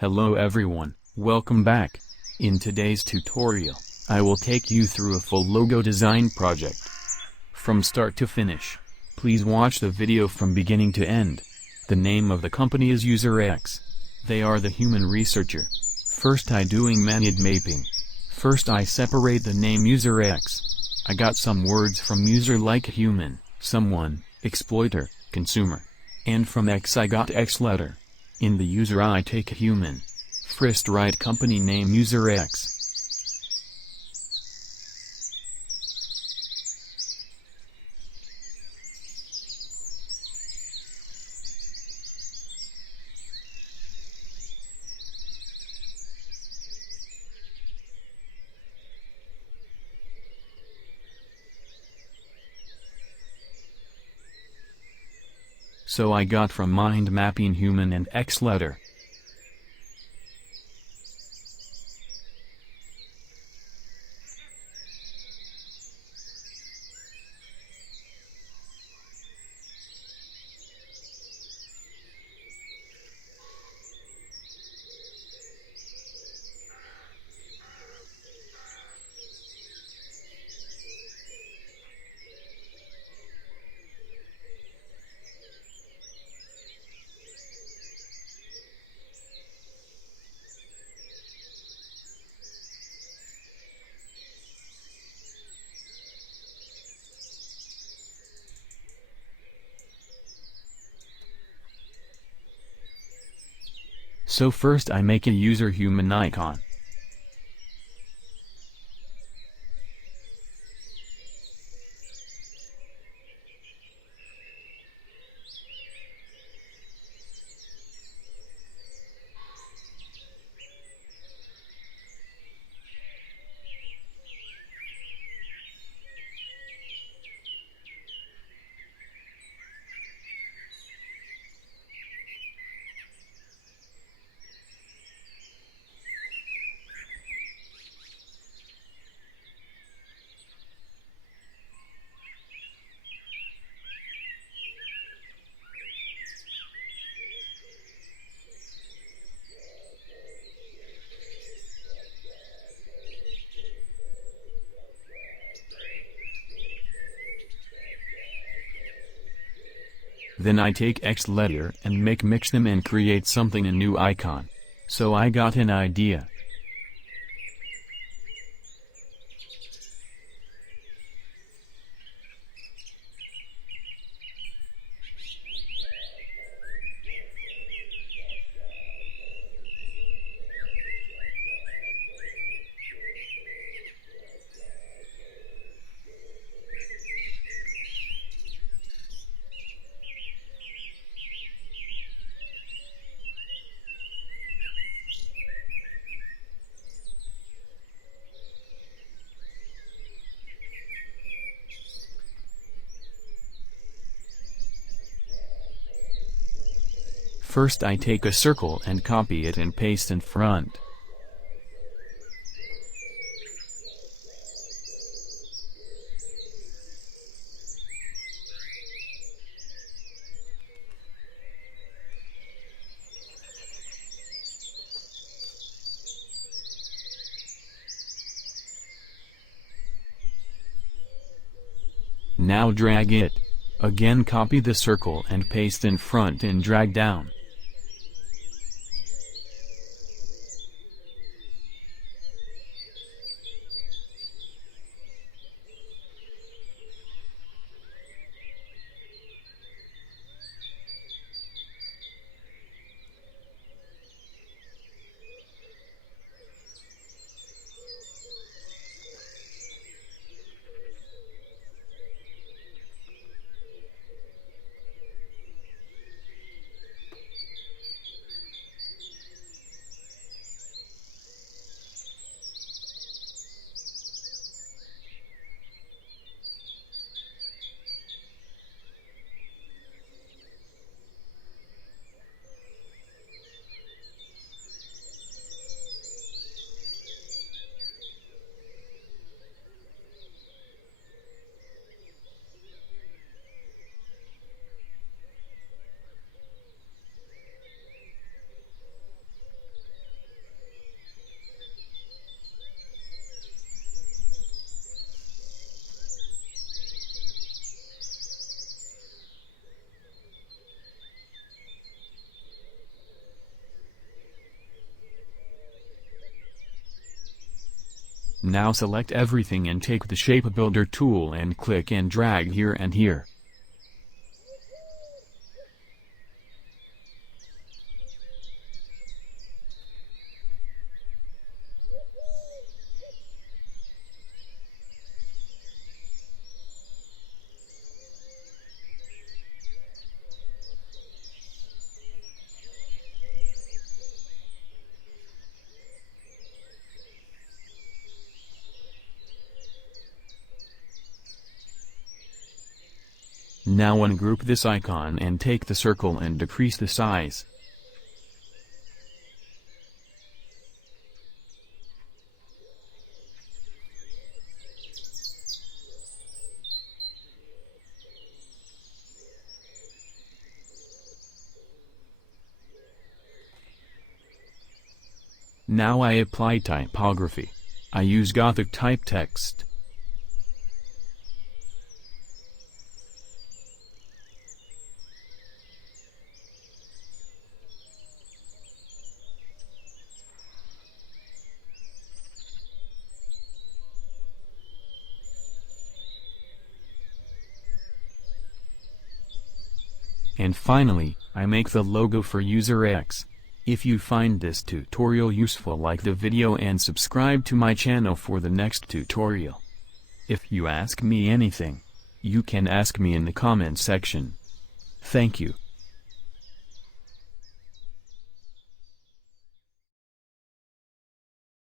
Hello everyone, welcome back. In today's tutorial, I will take you through a full logo design project. From start to finish. Please watch the video from beginning to end. The name of the company is UserX. They are the human researcher. First I doing mind mapping. First I separate the name UserX. I got some words from user like human, someone, exploiter, consumer. And from X I got X letter. In the user I take human. First write company name UserX. So I got from mind mapping human and X letter. So first I make a user human icon. Then I take X letter and mix them and create something a new icon. So I got an idea. First I take a circle and copy it and paste in front. Now drag it. Again copy the circle and paste in front and drag down. Now select everything and take the Shape Builder tool and click and drag here and here. Now ungroup this icon and take the circle and decrease the size. Now I apply typography. I use Gothic type text. And finally, I make the logo for user X. If you find this tutorial useful, like the video and subscribe to my channel for the next tutorial. If you ask me anything, you can ask me in the comment section. Thank you.